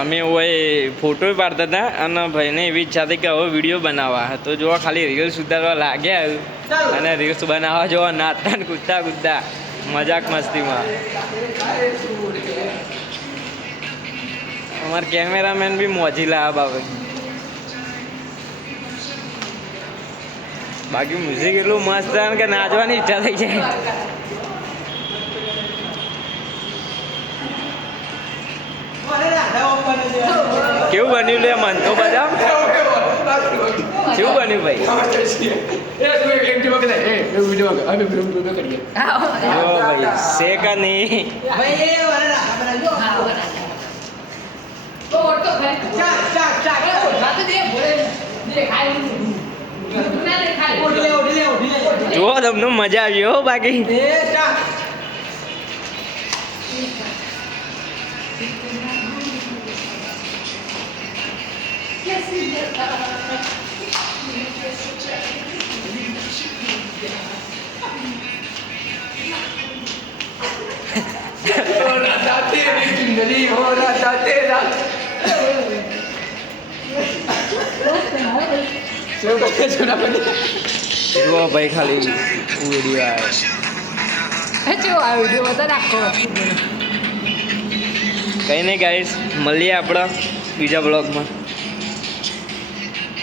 અમે હોય ફોટો પાડતા હતા અને ભાઈને એવી ઈચ્છા હતી કે હવે વિડીયો બનાવવા તો જોવા ખાલી રીલ્સ ઉતારવા લાગ્યા અને રીલ્સ બનાવવા જોવા નાચતા ને કૂદતા કૂદતા મજાક મસ્તીમાં. અમારા કેમેરામેન બી મોજીલા આ બાબત. બાકી મ્યુઝિક એટલું મસ્ત કે નાચવાની ઈચ્છા થઈ જાય. કેવું બન્યું લે મન તો બધા કેવું બન્યું ભાઈ? ભાઈ શેકા નહીં જો તમને મજા આવી હો. બાકી જો ભાઈ ખાલી વિડીયો આવ્યો. કઈ નહીં ગાઈસ, મળીએ આપણા બીજા બ્લોગમાં.